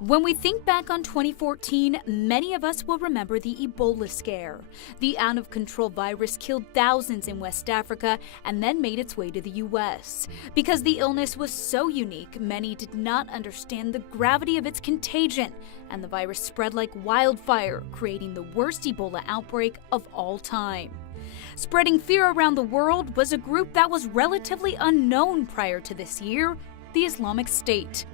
When we think back on 2014, many of us will remember the Ebola scare. The out-of-control virus killed thousands in West Africa and then made its way to the U.S. Because the illness was so unique, many did not understand the gravity of its contagion, and the virus spread like wildfire, creating the worst Ebola outbreak of all time. Spreading fear around the world was a group that was relatively unknown prior to this year, the Islamic State.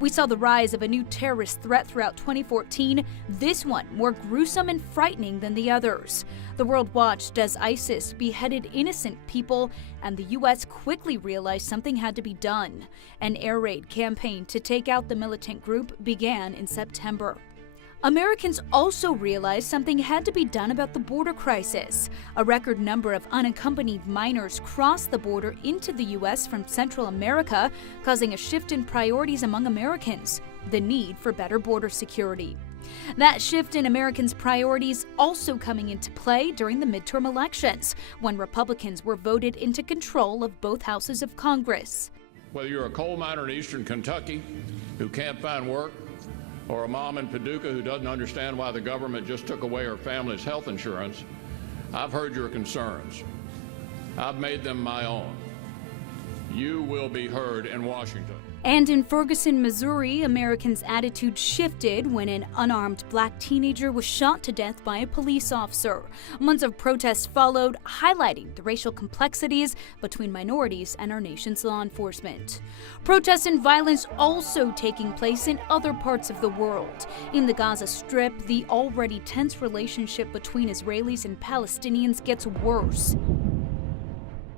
We saw the rise of a new terrorist threat throughout 2014, this one more gruesome and frightening than the others. The world watched as ISIS beheaded innocent people, and the U.S. quickly realized something had to be done. An air raid campaign to take out the militant group began in September. Americans also realized something had to be done about the border crisis. A record number of unaccompanied minors crossed the border into the U.S. from Central America, causing a shift in priorities among Americans, the need for better border security. That shift in Americans' priorities also coming into play during the midterm elections, when Republicans were voted into control of both houses of Congress. Whether you're a coal miner in eastern Kentucky who can't find work, or a mom in Paducah who doesn't understand why the government just took away her family's health insurance, I've heard your concerns. I've made them my own. You will be heard in Washington. And in Ferguson, Missouri, Americans' attitude shifted when an unarmed black teenager was shot to death by a police officer. Months of protests followed, highlighting the racial complexities between minorities and our nation's law enforcement. Protests and violence also taking place in other parts of the world. In the Gaza Strip, the already tense relationship between Israelis and Palestinians gets worse.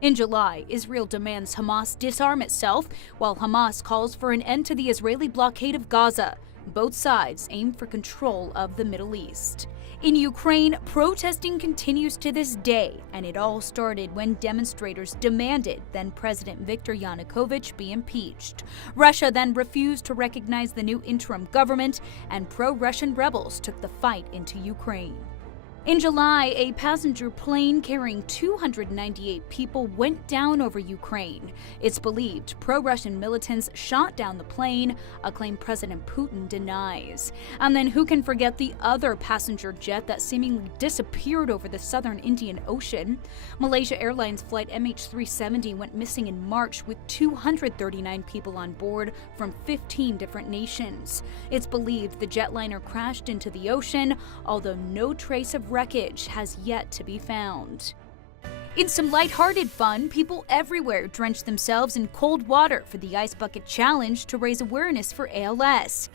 In July, Israel demands Hamas disarm itself, while Hamas calls for an end to the Israeli blockade of Gaza. Both sides aim for control of the Middle East. In Ukraine, protesting continues to this day, and it all started when demonstrators demanded then-President Viktor Yanukovych be impeached. Russia then refused to recognize the new interim government, and pro-Russian rebels took the fight into Ukraine. In July, a passenger plane carrying 298 people went down over Ukraine. It's believed pro-Russian militants shot down the plane, a claim President Putin denies. And then who can forget the other passenger jet that seemingly disappeared over the southern Indian Ocean? Malaysia Airlines flight MH370 went missing in March with 239 people on board from 15 different nations. It's believed the jetliner crashed into the ocean, although no trace of wreckage has yet to be found. In some lighthearted fun, people everywhere drenched themselves in cold water for the Ice Bucket Challenge to raise awareness for ALS.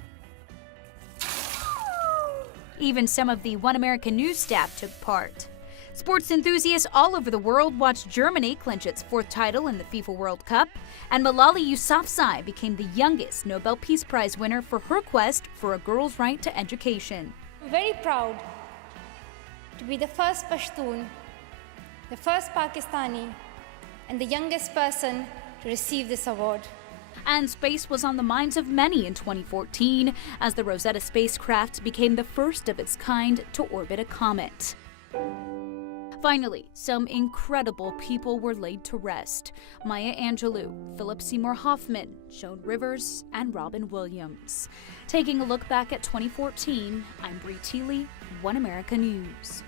Even some of the One American News staff took part. Sports enthusiasts all over the world watched Germany clinch its fourth title in the FIFA World Cup, and Malala Yousafzai became the youngest Nobel Peace Prize winner for her quest for a girl's right to education. I'm very proud to be the first Pashtun, the first Pakistani, and the youngest person to receive this award. And space was on the minds of many in 2014 as the Rosetta spacecraft became the first of its kind to orbit a comet. Finally, some incredible people were laid to rest. Maya Angelou, Philip Seymour Hoffman, Joan Rivers, and Robin Williams. Taking a look back at 2014, I'm Brie Thiele, One America News.